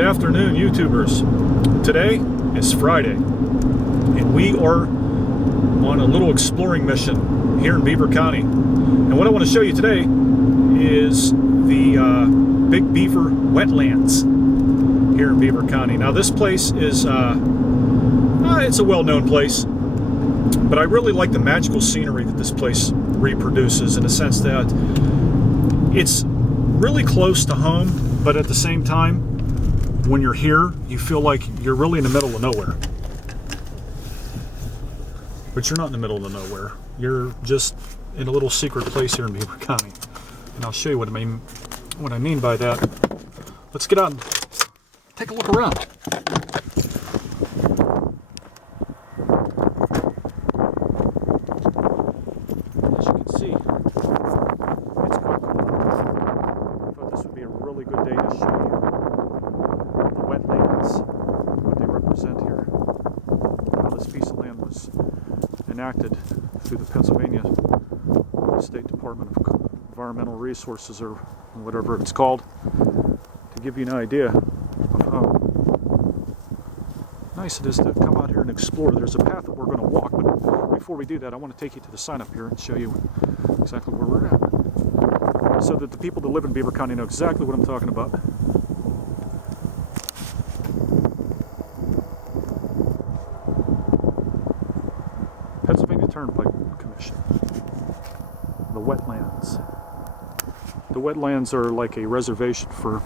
Good afternoon, YouTubers. Today is Friday, and we are on a little exploring mission here in Beaver County. And what I want to show you today is the Big Beaver Wetlands here in Beaver County. Now this place is, it's a well-known place, but I really like the magical scenery that this place reproduces, in the sense that it's really close to home, but at the same time, when you're here, you feel like you're really in the middle of nowhere. But you're not in the middle of nowhere. You're just in a little secret place here in Beaver County. And I'll show you what I mean by that. Let's get out and take a look around. As you can see, it's quite cool. I thought this would be a really good day to show you the wetlands, what they represent here. How this piece of land was enacted through the Pennsylvania State Department of Environmental Resources, or whatever it's called, to give you an idea of how nice it is to come out here and explore. There's a path that we're going to walk, but before we do that, I want to take you to the sign up here and show you exactly where we're at, so that the people that live in Beaver County know exactly what I'm talking about. Pennsylvania Turnpike Commission. The wetlands. The wetlands are like a reservation for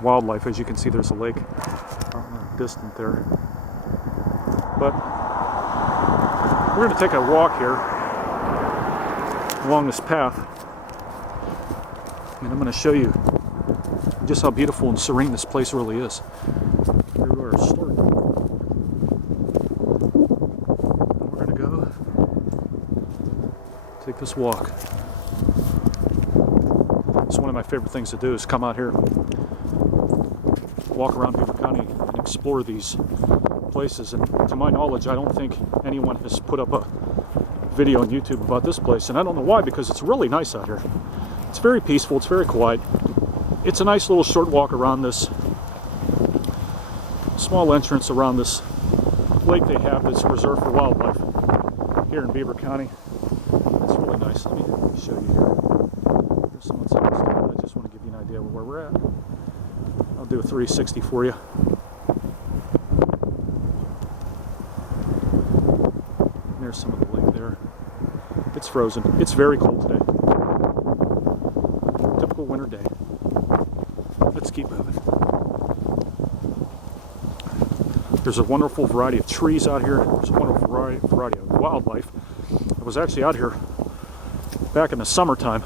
wildlife. As you can see, there's a lake distant there. But we're going to take a walk here along this path, and I'm going to show you just how beautiful and serene this place really is. Here we are starting. We're going to go take this walk. It's one of my favorite things to do, is come out here, walk around Beaver County and explore these places. And to my knowledge, I don't think anyone has put up a video on YouTube about this place, and I don't know why, because it's really nice out here. It's very peaceful, it's very quiet. It's a nice little short walk around this small entrance around this lake they have that's reserved for wildlife here in Beaver County. It's really nice. Let me show you here. There's someone sitting next to me, but I just want to give you an idea of where we're at. I'll do a 360 for you. There's some of the lake there. It's frozen. It's very cold today. Typical winter day. Let's keep moving. There's a wonderful variety of trees out here. There's a wonderful variety of wildlife. I was actually out here back in the summertime,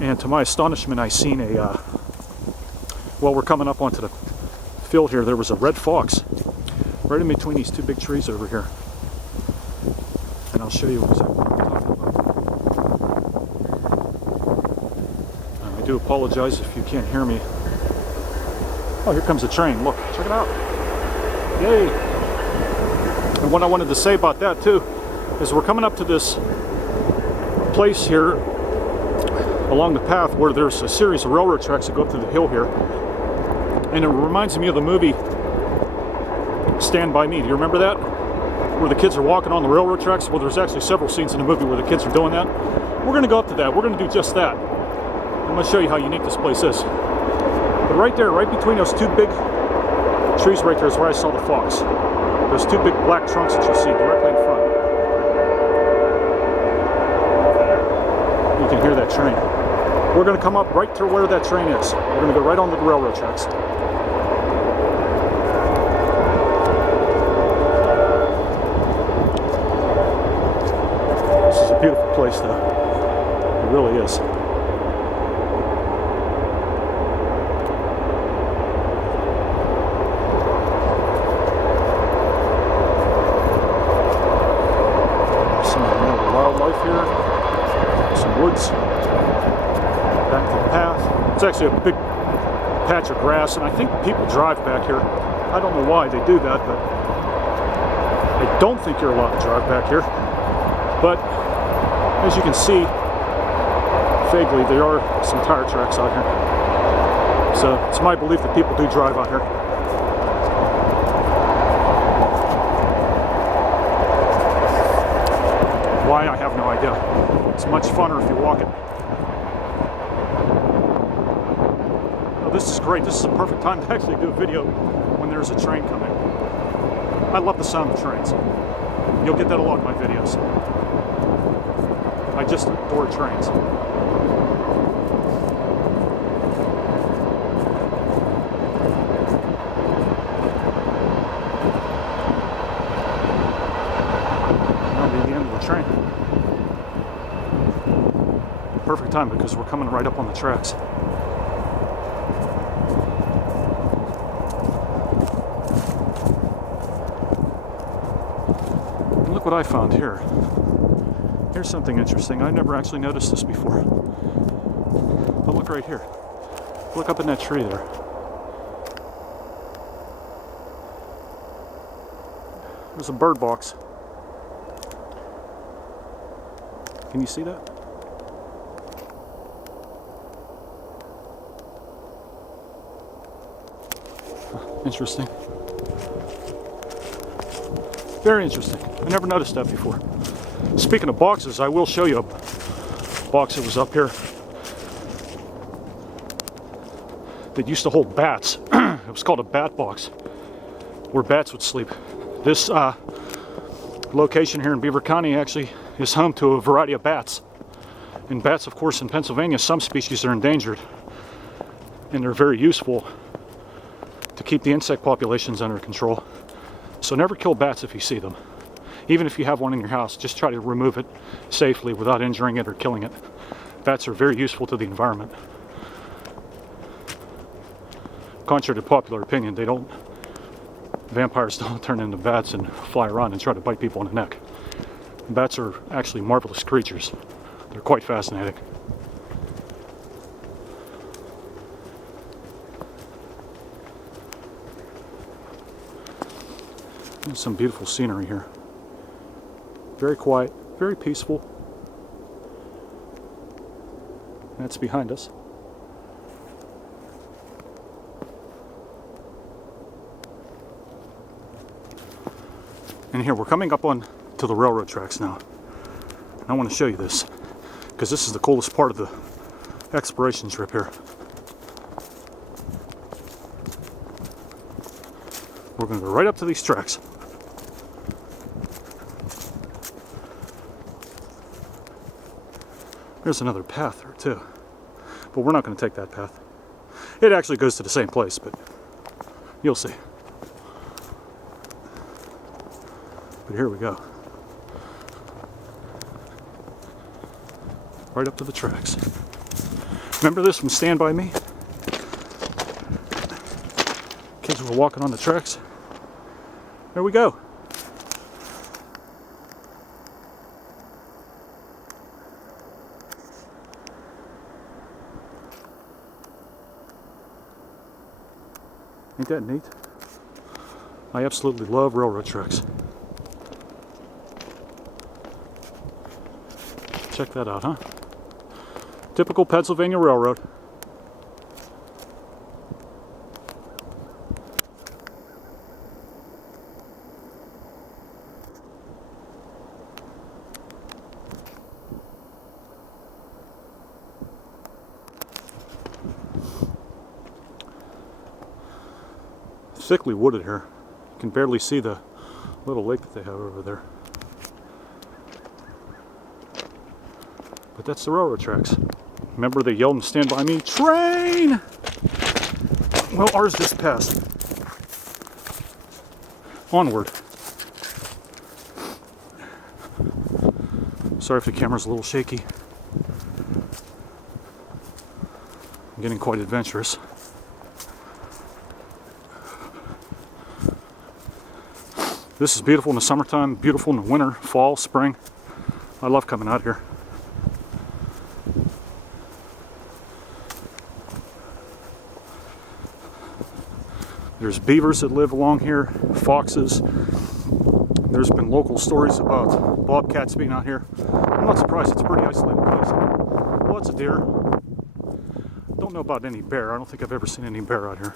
and to my astonishment, I seen a well, we're coming up onto the field here. There was a red fox right in between these two big trees over here, and I'll show you exactly what I'm talking about. I do apologize if you can't hear me. Oh, here comes a train. Look, check it out. Yay! And what I wanted to say about that too is we're coming up to this place here along the path where there's a series of railroad tracks that go up through the hill here, and it reminds me of the movie Stand By Me. Do you remember that? Where the kids are walking on the railroad tracks? Well, there's actually several scenes in the movie where the kids are doing that. We're going to go up to that. We're going to do just that. I'm going to show you how unique this place is. But right there, right between those two big trees right there is where I saw the fox. Those two big black trunks that you see directly in front. You can hear that train. We're going to come up right to where that train is. We're going to go right on the railroad tracks. This is a beautiful place, though. It really is. Wildlife here, some woods, back to the path. It's actually a big patch of grass, and I think people drive back here. I don't know why they do that, but I don't think you're allowed to drive back here. But as you can see, vaguely, there are some tire tracks out here. So it's my belief that people do drive on here. Why, I have no idea. It's much funner if you walk it. Oh, this is great. This is a perfect time to actually do a video when there's a train coming. I love the sound of trains. You'll get that a lot in my videos. I just adore trains. That'll be the end of the train. Perfect time because we're coming right up on the tracks. And look what I found here. Here's something interesting. I never actually noticed this before. But look right here. Look up in that tree there. There's a bird box. Can you see that? Interesting. Very interesting. I never noticed that before. Speaking of boxes, I will show you a box that was up here that used to hold bats. It was called a bat box, where bats would sleep. This location here in Beaver County actually is home to a variety of bats. And bats, of course, in Pennsylvania, some species are endangered, and they're very useful to keep the insect populations under control. So never kill bats if you see them. Even if you have one in your house, just try to remove it safely without injuring it or killing it. Bats are very useful to the environment. Contrary to popular opinion, vampires don't turn into bats and fly around and try to bite people in the neck. Bats are actually marvelous creatures. They're quite fascinating. There's some beautiful scenery here. Very quiet, very peaceful. That's behind us. And here, we're coming up on to the railroad tracks now. And I want to show you this, because this is the coolest part of the exploration trip here. We're going to go right up to these tracks. There's another path there too, but we're not going to take that path. It actually goes to the same place, but you'll see. But here we go. Right up to the tracks. Remember this from Stand By Me? Kids were walking on the tracks. There we go. Ain't that neat? I absolutely love railroad tracks. Check that out, huh? Typical Pennsylvania railroad. Thickly wooded here. You can barely see the little lake that they have over there. But that's the railroad tracks. Remember they yelled and Stand By Me, train! Well, ours just passed. Onward. Sorry if the camera's a little shaky. I'm getting quite adventurous. This is beautiful in the summertime, beautiful in the winter, fall, spring. I love coming out here. There's beavers that live along here, foxes. There's been local stories about bobcats being out here. I'm not surprised, it's a pretty isolated place. Lots of deer. The Don't know about any bear. I don't think I've ever seen any bear out here.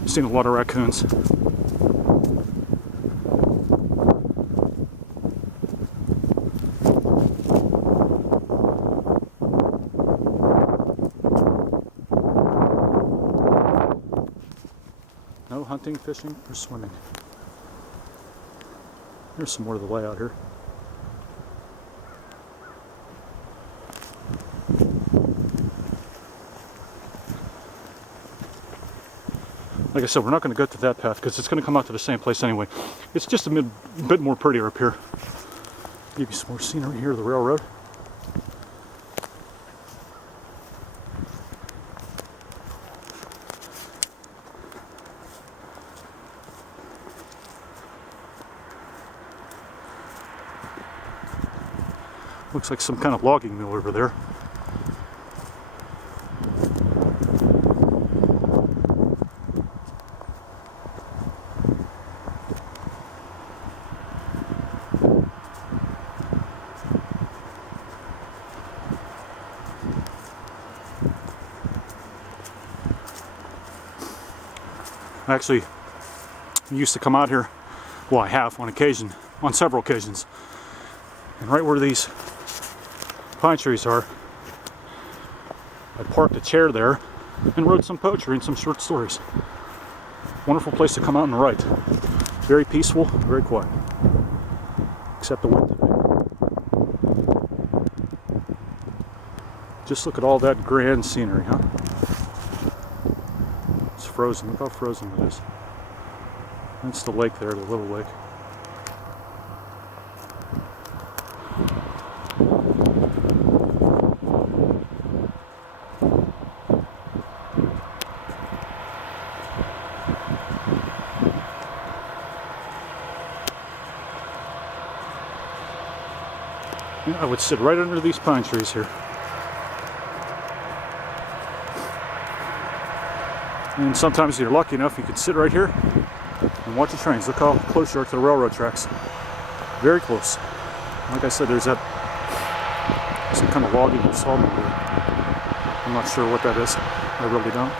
I've seen a lot of raccoons. No hunting, fishing, or swimming. Here's some more of the layout here. Like I said, we're not going to go to that path because it's going to come out to the same place anyway. It's just a bit more prettier up here. Give you some more scenery here, the railroad. Looks like some kind of logging mill over there. I actually used to come out here, well, I have on occasion, on several occasions, and right where these pine trees are, I parked a chair there and wrote some poetry and some short stories. Wonderful place to come out and write. Very peaceful, very quiet. Except the wind today. Just look at all that grand scenery, huh? It's frozen. Look how frozen it is. That's the lake there, the little lake. I would sit right under these pine trees here. And sometimes you're lucky enough you can sit right here and watch the trains. Look how close you are to the railroad tracks. Very close. Like I said, there's some kind of logging or sawmill there. I'm not sure what that is. I really don't.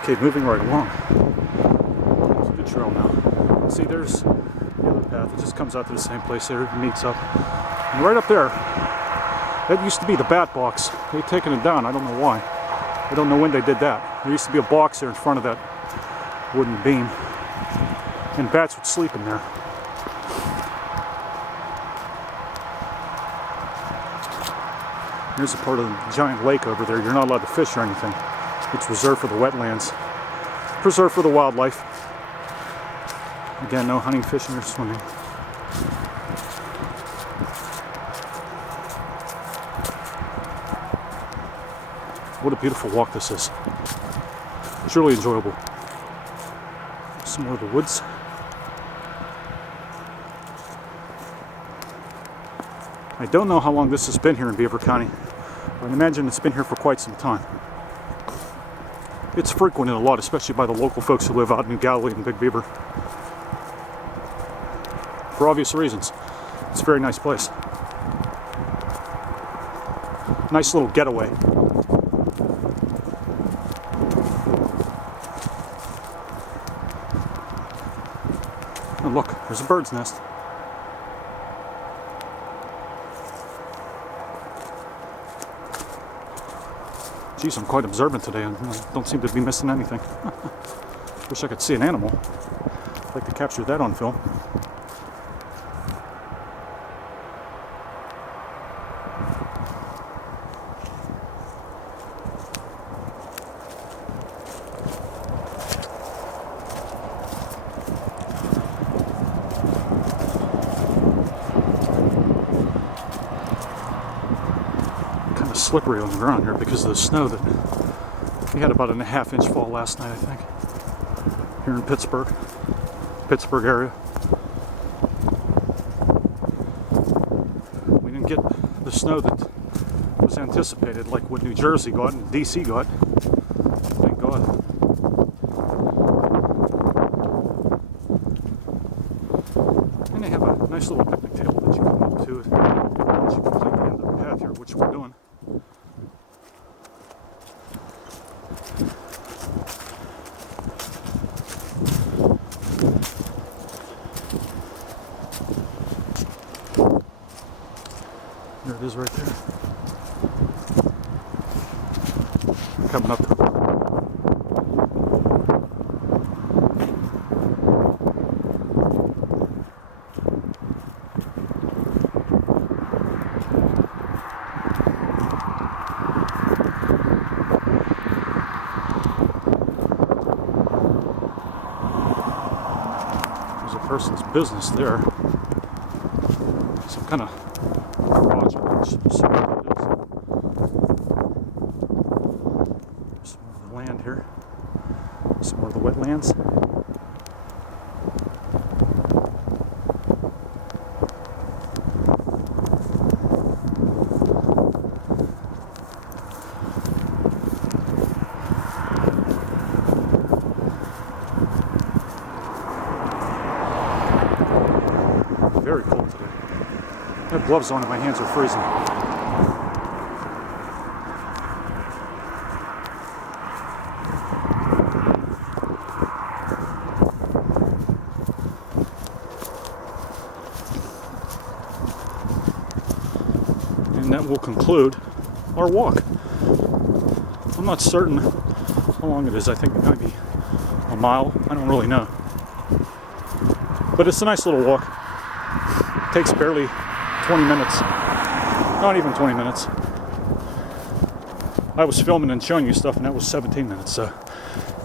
Okay, moving right along. It's a good trail now. See, there's the other path. It just comes out to the same place there. It meets up. And right up there, that used to be the bat box. They've taken it down. I don't know why. I don't know when they did that. There used to be a box there in front of that wooden beam. And bats would sleep in there. Here's a part of the giant lake over there. You're not allowed to fish or anything. It's reserved for the wetlands. Preserved for the wildlife. Again, no hunting, fishing, or swimming. What a beautiful walk this is. It's really enjoyable. Some more of the woods. I don't know how long this has been here in Beaver County, but I imagine it's been here for quite some time. It's frequented a lot, especially by the local folks who live out in Galilee and Big Beaver. For obvious reasons. It's a very nice place. Nice little getaway. Oh look, there's a bird's nest. Geez, I'm quite observant today and I don't seem to be missing anything. Wish I could see an animal. I'd like to capture that on film. Slippery on the ground here because of the snow that we had. About a 1/2 inch fall last night, I think, here in Pittsburgh area. We didn't get the snow that was anticipated, like what New Jersey got and DC got. Thank God. And they have a Nice little picnic table that you come up to once you complete the end of the path here, which we're doing. There it is right there. Coming up to the park. There's a person's business there. Some kind of garage, I'm not sure what it is. Some more of the land here. Some more of the wetlands. Very cold today. I have gloves on and my hands are freezing. And that will conclude our walk. I'm not certain how long it is. I think it might be a mile. I don't really know. But it's a nice little walk. Takes barely 20 minutes. Not even 20 minutes. I was filming and showing you stuff and that was 17 minutes. So,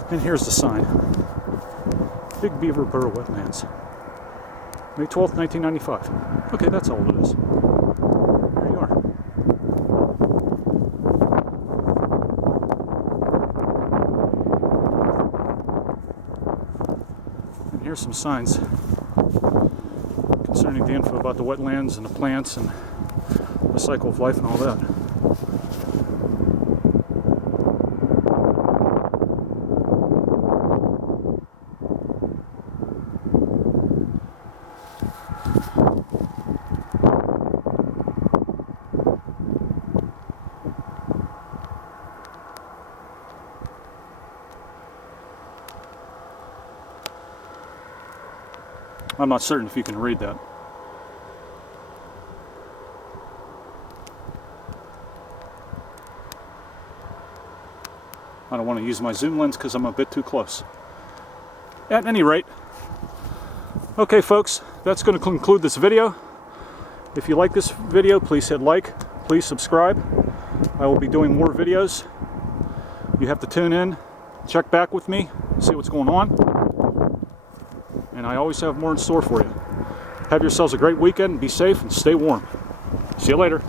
and here's the sign. Big Beaver Borough Wetlands. May 12th, 1995. Okay, that's all it is. There you are. And here's some signs concerning the info about the wetlands and the plants and the cycle of life and all that. I'm not certain if you can read that. I don't want to use my zoom lens because I'm a bit too close. At any rate, okay folks, that's going to conclude this video. If you like this video, please hit like, please subscribe. I will be doing more videos. You have to tune in, check back with me, see what's going on. And I always have more in store for you. Have yourselves a great weekend, be safe, and stay warm. See you later.